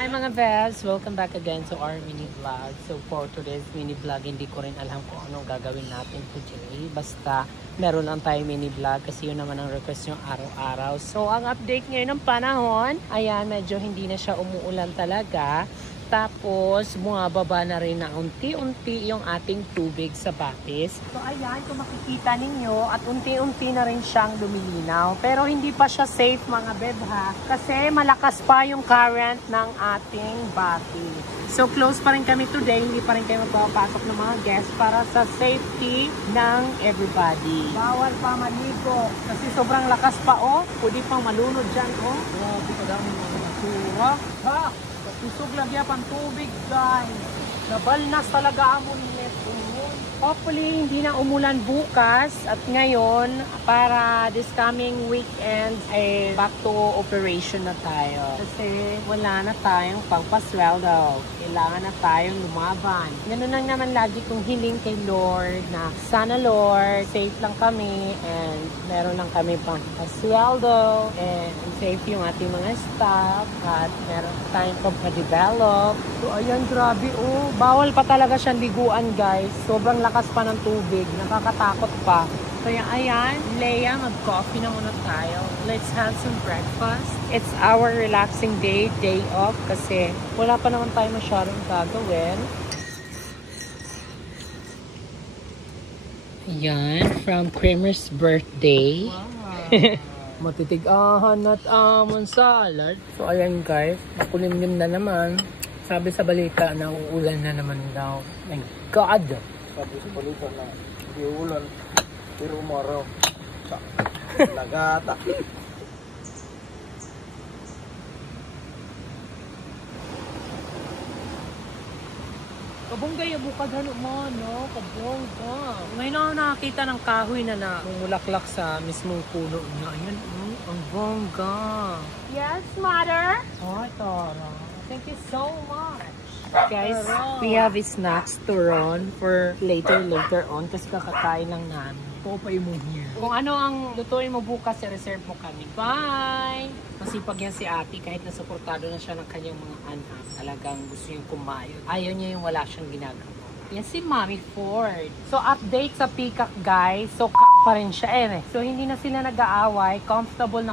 Hi mga Bels! Welcome back again to our mini vlog. So for today's mini vlog, hindi ko rin alam kung anong gagawin natin today. Basta meron lang tayo mini vlog kasi yun naman ang request yung araw-araw. So ang update ngayon ng panahon, ayan, medyo hindi na siya umuulan talaga. Tapos, bumababa na rin na unti-unti yung ating tubig sa batis. So, ayan, kung makikita ninyo, at unti-unti na rin siyang lumilinaw. Pero hindi pa siya safe, mga beb, ha? Kasi malakas pa yung current ng ating batis. So, close pa rin kami today. Hindi pa rin kayo magpapasok ng mga guests para sa safety ng everybody. Bawal pa maligo. Kasi sobrang lakas pa, oh. Pwede pang malunod dyan, oh. Grabe ka daw mga basura. Ha? Isog lagya pang tubig, guys. Nabalnas talaga amon net. Hopefully, hindi na umulan bukas. At ngayon, para this coming weekend, ay back to operation na tayo. Kasi wala na tayong pagpasweldo. Kailangan na tayong lumaban. Ganun lang naman lagi kong hiling kay Lord na sana Lord, safe lang kami and meron lang kami pang pasweldo and safe yung ating mga staff at meron tayong pagpa-develop. So, ayan, grabe, oh. Bawal pa talaga siyang liguan, guys. Sobrang lakas pa ng tubig. Nakakatakot pa. Kaya ayan, Leia, mag-coffee na muna tayo. Let's have some breakfast. It's our relaxing day off kasi wala pa naman tayo masyadong gagawin. Ayan, from Kramer's birthday. Wow. Matitigahan at amon salad. So ayan guys, makulimlim na naman. Sabi sa balita na uulan na naman daw. My God! Sabi sa balita na hindi ulan, pero umaraw. Lagata. Kabongga yung bukad halo mo, no? Kabongga. Ngayon ako nakakita ng kahoy na namumulaklak sa mismong puno niya. Ayan, ang bongga. Yes, mother? Oh, Tara. Thank you so much. Guys, we have snacks to run for later on kasi kakakain lang namin. Popay mo here. Kung ano ang lutuin mo bukas, i-reserve mo kami. Bye! Masipag yan si ate kahit nasuportado na siya ng kanyang mga anak. Talagang gusto yung kumain. Ayaw niya yung wala siyang ginagawa. Yan si Mommy Ford. So, update sa Peacock, guys. So, pa rin siya eh. So, hindi na sila nag-aaway. Comfortable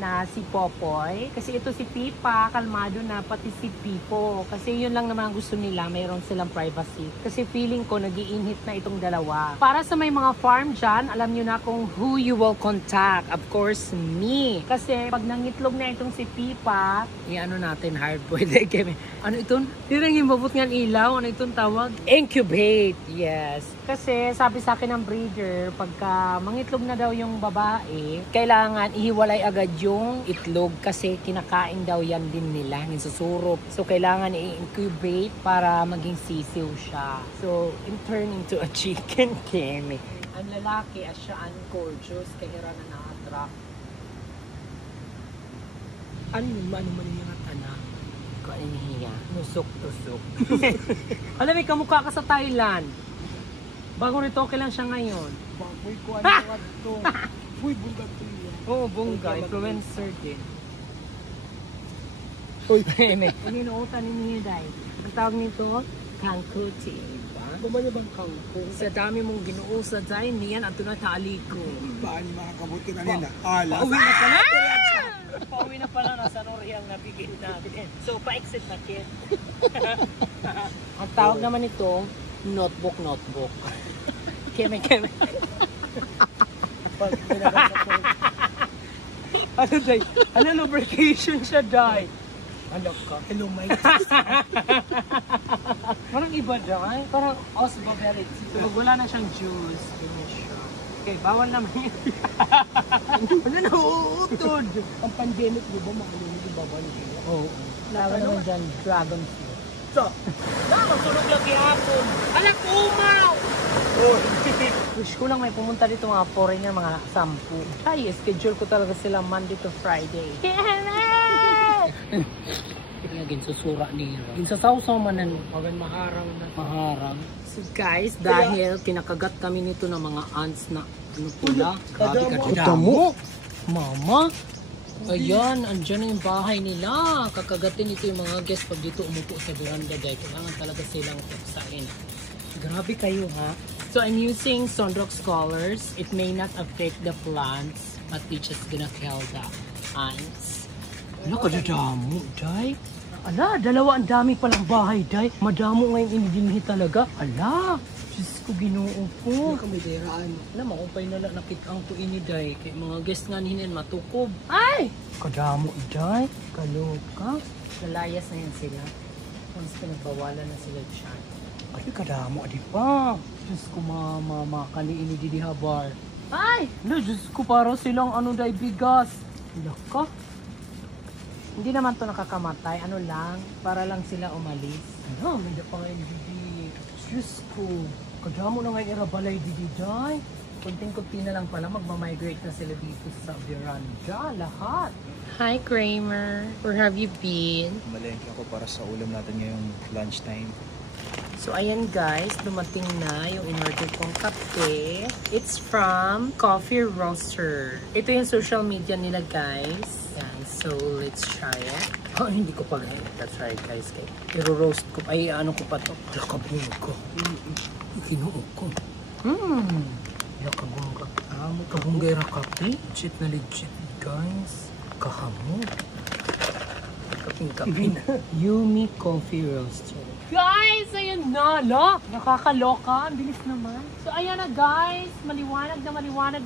na si Popoy. Kasi ito si Pipa, kalmado na, pati si Pipo. Kasi yun lang naman ang gusto nila. Mayroon silang privacy. Kasi feeling ko, nag-iinhit na itong dalawa. Para sa may mga farm dyan, alam nyo na kung who you will contact. Of course, me. Kasi, pag nangitlog na itong si Pipa, ano natin, hard-boiled egg. Ano itong? Tirang yung babot ng ilaw. Ano itong tawag? Incubate, yes. Kasi sabi sa akin ng breeder, pagka mangitlog na daw yung babae, kailangan ihiwalay agad yung itlog kasi kinakain daw yan din nila, nisusurop. So kailangan i-incubate para maging sisiw siya. So, in turn into a chicken kemi. Ang lalaki, asya gorgeous, kahira na na-attract. Ano man yung anak? Ano niya? Nusok-tusok. Alam mo, kamukha ka sa Thailand. Bago nito, okay lang siya ngayon. Bagoy ko ano ito. Uy, bunga ito yan. Oo, bunga. Influencer din. Uy, Ang inuutan niya dahil. Ang tawag nito, kangkuti. Gumanya bang kangko? Sa dami mong ginuusa dahil niyan at tunatali ko. Paano makakabuti na nila? Ala. Pauwi na pala. Pauwi na pala. Nasa Noriang nabigil natin. So, pa-exit na kid. Ang tawag naman ito, notebook. Keme. Ano day? Ano lubrication siya day? Ano ka? Hello, my Parang iba day. Parang osmoberry. So, wala na siyang juice. Ganyan siya. Okay, bawal naman yun. Ano na uutod? Ang pandemic, di ba, makalunod yung babal nila? Oo. Tawag naman dyan, dragon fruit. So, Nakasunog lagi hapon. Anak, umaw! Wish ko lang may pumunta dito mga foreigner, mga 10. Ay, schedule ko talaga sila Monday to Friday. Kaya ginsusura nila. Ginsasaw-saw man na maharang na. maharang. So guys, dahil kinakagat kami nito ng mga ants na ano pula. Grabe ka damo. Mama, Ayan, andyan na yung bahay nila. Kakagatin ito yung mga guests pag dito umupo sa veranda guys. Kailangan talaga silang tuksain. Grabe kayo ha. So I'm using Sunrox colors. It may not affect the plants, but it's just gonna kill the ants. Ano ka dadamo, Day? Ala, dalawa ang dami palang bahay, Day. Madamo ngayon inidinhi talaga. Ala, Diyos ko, ginoo ko. Kami deraan. Alam mo, upay na lang nakitang to ini, Day. Kay mga guests nga ninin matukob. Ay! Kadamo, Day. Kaloka. Lalayas na yan sila. Once pinagbawalan na sila dyan. Ay, kadamo, adi pa. Diyos ko, mama, kaniini di habar. Ay! Ala, Diyos ko, para silang ano, Day, bigas. Laka. Hindi naman to nakakamatay. Ano lang, para lang sila umalis. Ano, may pa ngayon, Didi. Diyos ko. Kadamo na ngayon irabalay, Didi, Day. Kunting-kunti na lang pala, magmamigrate na sila dito sa veranda. Lahat. Hi Kramer, where have you been? Malengke ako para sa ulam natin ngayong lunchtime. So ayan guys, dumating na yung in-order kong kape. It's from Coffee Roaster. Ito yung social media nila guys. Yan, so let's try it. Oh, hindi ko pa ngayon. That's right guys. I-roast ko. Ay, ano ko pa to? Lakabong ko. Ginoo ko. Lakabong ka. Kabunggay ra kape. Legit na legit, guys. Kahamog. Kaping-kaping. Yumi Coffee Roaster. Guys, ayan na. La, nakakaloka. Ang bilis naman. So, ayan na guys. Maliwanag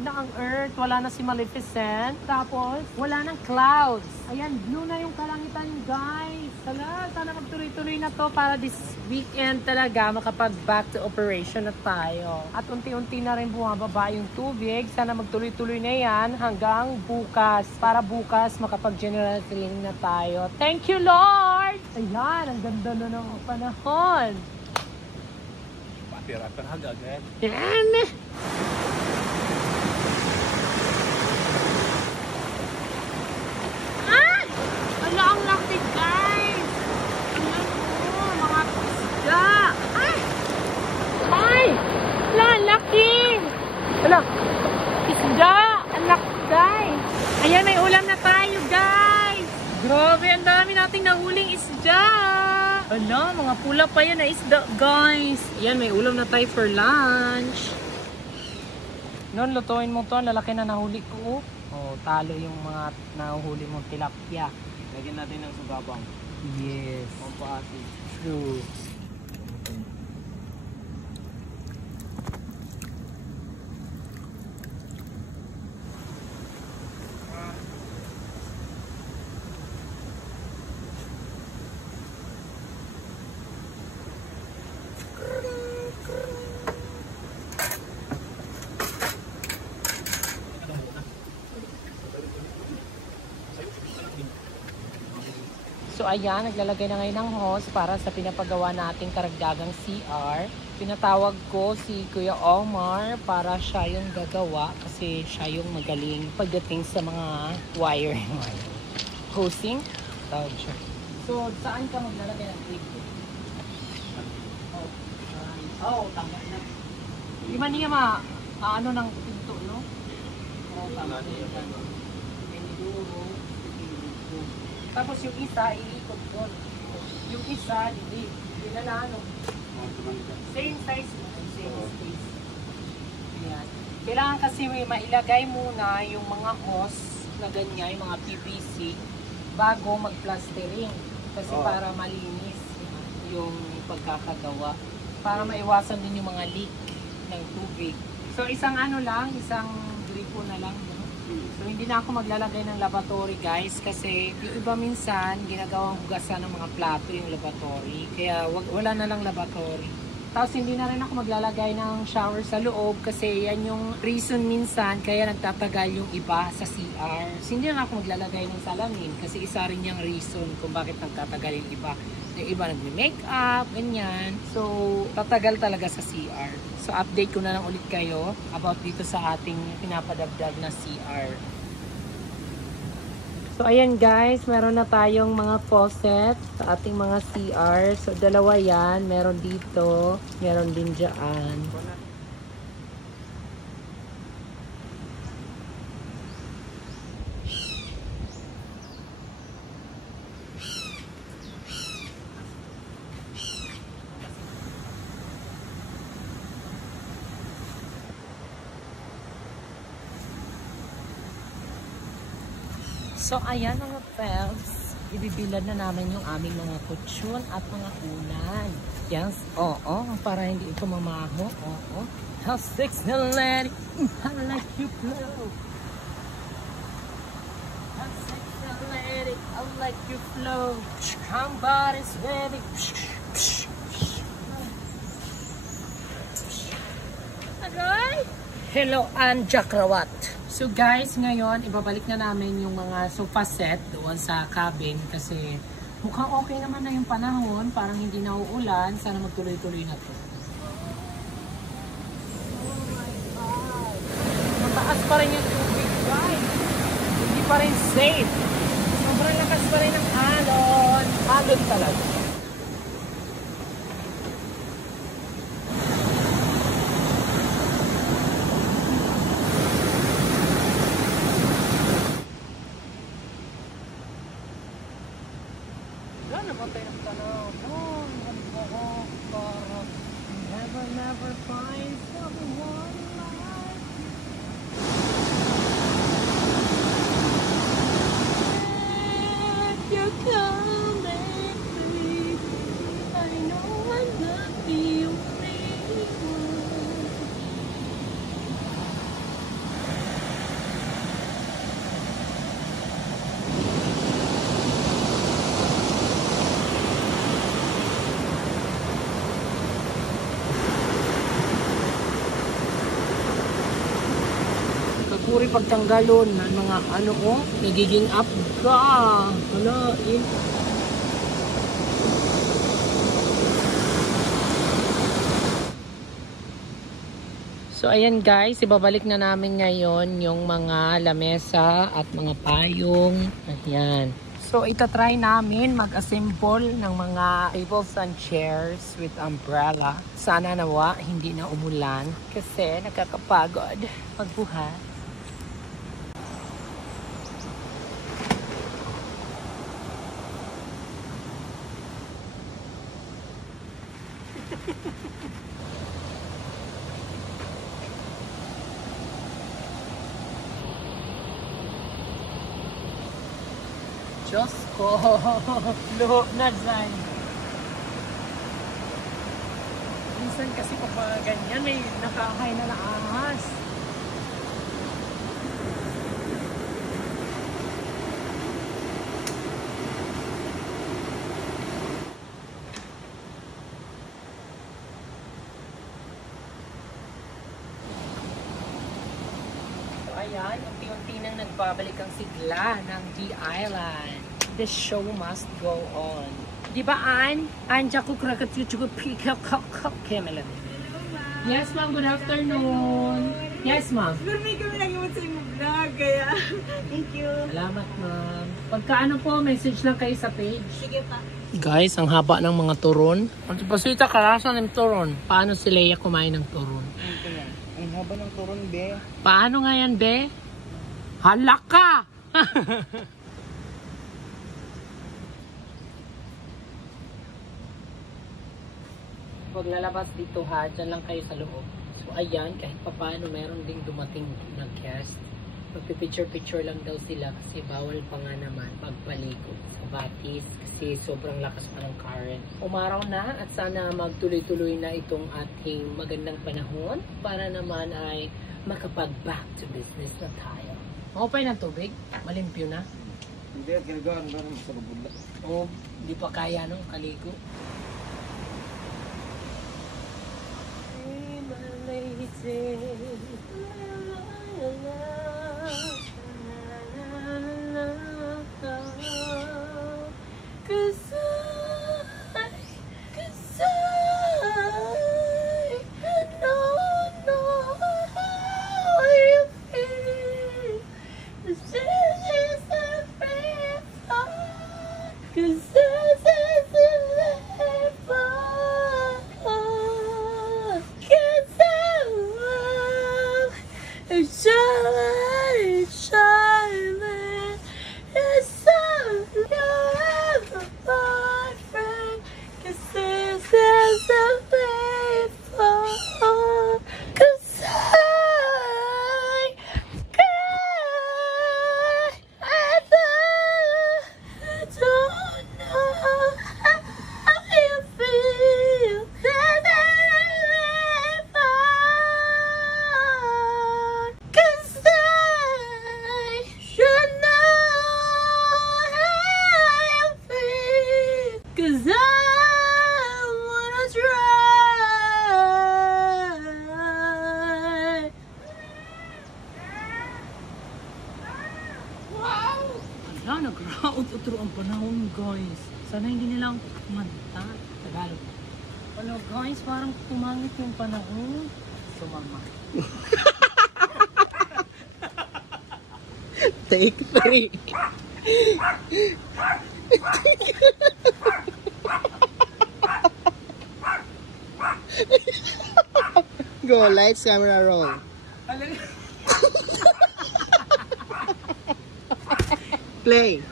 na ang earth. Wala na si Maleficent. Tapos, wala nang clouds. Ayan, blue na yung kalangitan guys. Sana magtuloy-tuloy na to para this weekend talaga makapag back to operation na tayo. At unti-unti na rin bumababa yung tubig. Sana magtuloy-tuloy na yan hanggang bukas. Para bukas makapag-general cleaning na tayo. Thank you, Lord! Ayan, ang ganda na ng panahon. Rapper hagag eh. Yan! Ah! Ala, ang laki guys! Ayan po, mga isda! Ay! Ay! Ala, ang laki! Ala, isda! Ang laki guys! Ayan, may ulam na tayo guys! Grabe, ang dami nating nahuling isda! Ala, mga pula pa yan na isda guys! Ayan, may ulam na tayo for lunch. Noon, lutuin mo to. Ang lalaki na nahuli ko. Oh, talo yung mga nahuhuli mong tilapia. Lagyan natin ng sugabang. Yes. Pampaasin. True. So ayan, naglalagay na ngayon ng hose para sa pinapagawa nating karagdagang CR. Pinatawag ko si Kuya Omar para siya yung gagawa kasi siya yung magaling pagdating sa mga wiring. Hosing, tawag siya. So saan ka maglalagay ng tape? Oh, tama na. Di ba niya ano ng pinto, no? Oh, tama na. Tapos yung isa, iikot doon. Yung isa, hindi na lang, ano. Same size mo. Same space. Ayan. Kailangan kasi mailagay muna yung mga hose na ganyan, yung mga PVC, bago mag-plastering. Kasi para malinis yung pagkakagawa. Para maiwasan din yung mga leak ng tubig. So isang ano lang, isang gripo na lang. So hindi na ako maglalagay ng lavatory guys kasi yung iba minsan ginagawang hugasan ng mga plato yung lavatory. Kaya wala na lang lavatory. Tapos hindi na rin ako maglalagay ng shower sa loob kasi yan yung reason minsan kaya nagtatagal yung iba sa CR. So hindi na ako maglalagay ng salamin kasi isa rin yung reason kung bakit nagtatagal yung iba. Yung iba nagme-makeup, ganyan. So tatagal talaga sa CR. So update ko na lang ulit kayo about dito sa ating pinapadagdag na CR. So ayan guys, meron na tayong mga faucet sa ating mga CR. So dalawa yan, meron dito, meron din dyan. So ayan mga Pebs, ibibilad na namin yung aming mga kutsyon at mga ulan. Yes, oo, para hindi ito mamaho. Oo. How sexy lady, I like you flow. How sexy lady, I like you flow. Somebody's ready. Aray! Hello, Ann Jakrawat. So guys, ngayon ibabalik na namin yung mga sofa set doon sa cabin kasi mukhang okay naman na yung panahon, parang hindi na uulan, sana magtuloy-tuloy na to. Oh my God! Mataas pa rin yung tubig, guys. Hindi pa rin safe. Sobrang lakas pa rin ng alon. Alon talaga. Namatay ng tanaw. Para never find someone like you. You're coming, baby. I know I'm not the only one. Puri pagtanggalon ng mga ano ko, nagiging up ka. Hala, So ayan guys, ibabalik na namin ngayon yung mga lamesa at mga payong. Ayan. So itatry namin mag-assemble ng mga tables and chairs with umbrella. Sana nawa hindi na umulan kasi nakakapagod magbuhat. Diyos ko, luho na dyan. Minsan kasi pag mga ganyan, may nakahay na ahas. Ayan, unti-unti nang nagbabalik ang sigla ng D-Island. The show must go on. Di ba, Ann? Anja ko krakat YouTube Kemela. Yes, ma'am. Good afternoon. Yes, ma'am. Siguro may kami nag-iwan sa inyong vlog, kaya thank you. Salamat, ma'am. Pagkaano po, message lang kayo sa page. Sige pa. Guys, ang haba ng mga turon. Ang pasita karasan ng turon. Paano si Leia kumain ng turon? Ang haba ng turon, be. Paano nga yan, be? Halak ka! Pag lalabas dito ha, dyan lang kayo sa loob. So ayan, kahit papaano meron ding dumating na guest. Magpipicture-picture lang daw sila kasi bawal pa nga naman magpaliko sa batis kasi sobrang lakas pa ng current. Umaraw na at sana magtuloy-tuloy na itong ating magandang panahon para naman ay makapag-back to business na tayo. Makapay ng tubig? Malimpyo na? Hindi, kinagawa na naman sa lubula. O di pa kaya nung kaligo? Ala, nag-round utro ang panahon, guys. Sana hindi nila ako kumanta. Tagalog. Ano, guys, parang tumangit yung panahon. Sumama. Take 3. Go, lights, camera, roll. Play.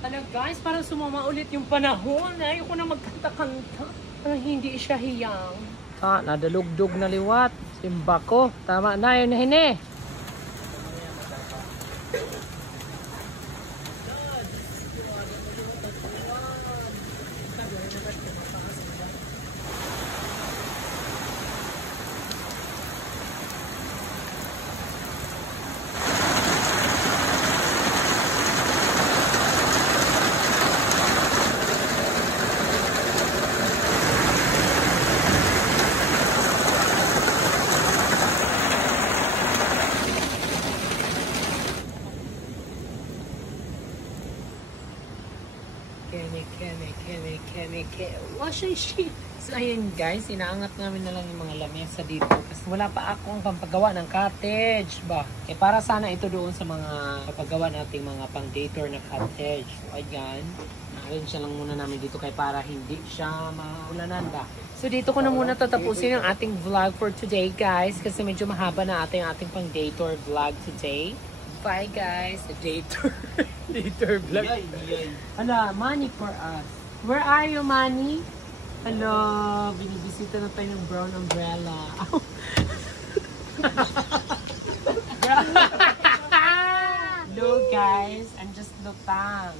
Ano, guys, parang sumama ulit yung panahon. Ayoko na magkanta-kanta. Parang hindi siya hiyang. Nadalugdog na liwat. Simba ko. Tama na yun, hine. Washing sheet. So, ayan guys, inaangat namin na lang yung mga lamesa dito kasi wala pa akong pampagawa ng cottage ba. Para sana ito doon sa mga papagawa nating mga pang-dator na cottage. So, ayan. Na-arrange lang muna namin dito kay para hindi siya maulanan ba. So, dito ko na muna tatapusin yung ating vlog for today guys kasi medyo mahaba na ating pang-dator vlog today. Bye guys! Dator. Dator vlog. Hala, money for us. Where are you, Manny? Hello, binibisita na tayo ng brown umbrella. Hello guys, I'm just Lutang.